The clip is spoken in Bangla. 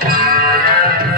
Thank you.